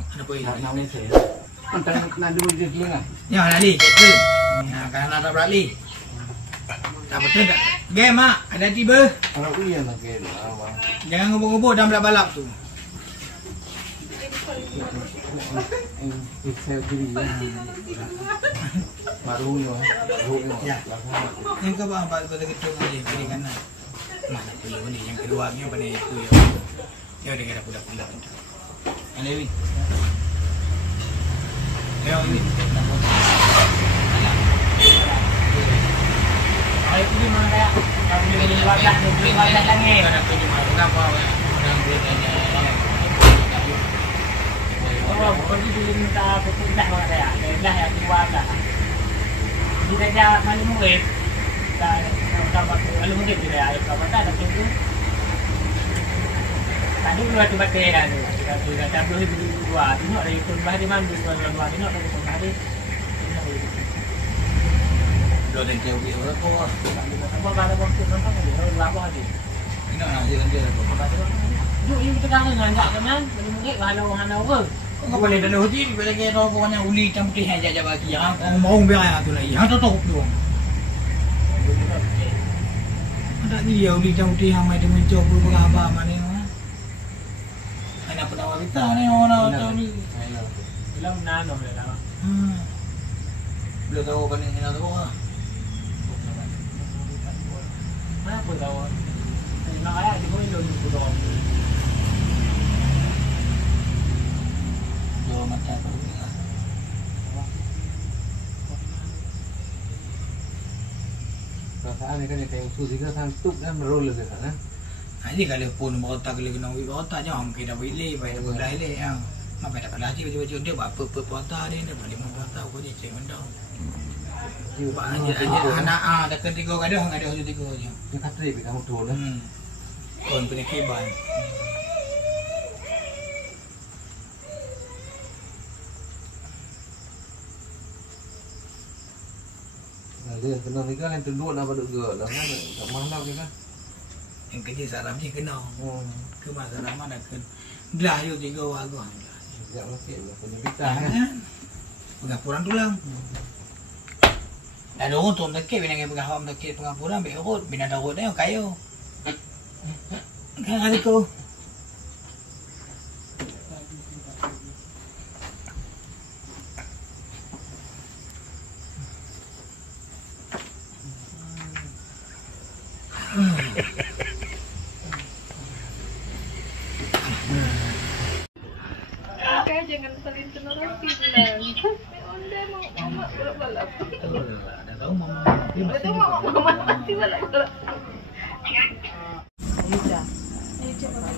Ano po yun? Namin sa'yo. Ang tanong na dulu dia lang. Ya, lali, cek. Nah, karena ada berali. Tak betul tak? Game mak, ada tiba. Kalau iya nak ke. Jangan ngubur-ngubur dalam balap tu. Saya diri. Baru yo. Ya. Yang ke bawah batu lagi tu lagi kiri kanan. Mana puyo ni yang keduanya pada puyo. Ya dia kira budak-budak. Ini Win. Ya Win. Ay, ini mana kayak beli wadah langit. Ada punya apa? Orang dia tanya. Oh, pergi dulu minta petunjuk mana kayak. Dah yang di wadah. Di raja mana mungkin. Dan kalau kalau mungkin tidak ada apa tak ada tu. Tadi dua tu baterai dah tu. Kita dah beli dua. Tengok dari pun bahari mana dua tengok dari pun bahari. Dua dan jauh dia orang tu. Apa kalau waktu nonton dia dua apa tadi. Ini nak dia tu. Duk ini kita kan ngajak teman, beli mungkin halau ke. Kau boleh dah hoti bila kita tahu banyak uli campur hanya jaga bagi yang mau biar tu lagi. Yang tu tu. Ada dia uli campur yang macam mencoba berapa mana ni. Anak penawar kita ni orang tahu ni. Belum nano dah. Belum tahu apa ni nak tahu ah. Mana pun tahu. Nak ayat di mana lu tu tahu. Dua macam tu. Perasaan ni kan yang usus juga santuk kan meroll ke sana. Ini kalau pun otak kalau kena otak jangan kita boleh bayar boleh le yang. Apa dah kalah baju dia apa otak dia ni boleh otak kau dia cek mendang. Anak dah ketiga ada tiga je. Dia kata dia kamu tu lah. Kon punya kiban. Dia kena ni kan yang tunduk nak pada ge lah kan. Tak mahal dia kan. Yang kerja salam ni kena. Ke masa lama dah kena. Belah yo tiga warga. Ya lah sikit lah punya pitah kan. Pengapuran tulang. Ada orang tu mendekit bila yang bergaham mendekit pengapuran ambil urut. Bina ada urut dia kayu. Kan ada ko. Kaya jangan salin roti bilang. Onda mau mama balap. Dah tahu mama. Itu mama mati balap. Ayo. Ayo coba.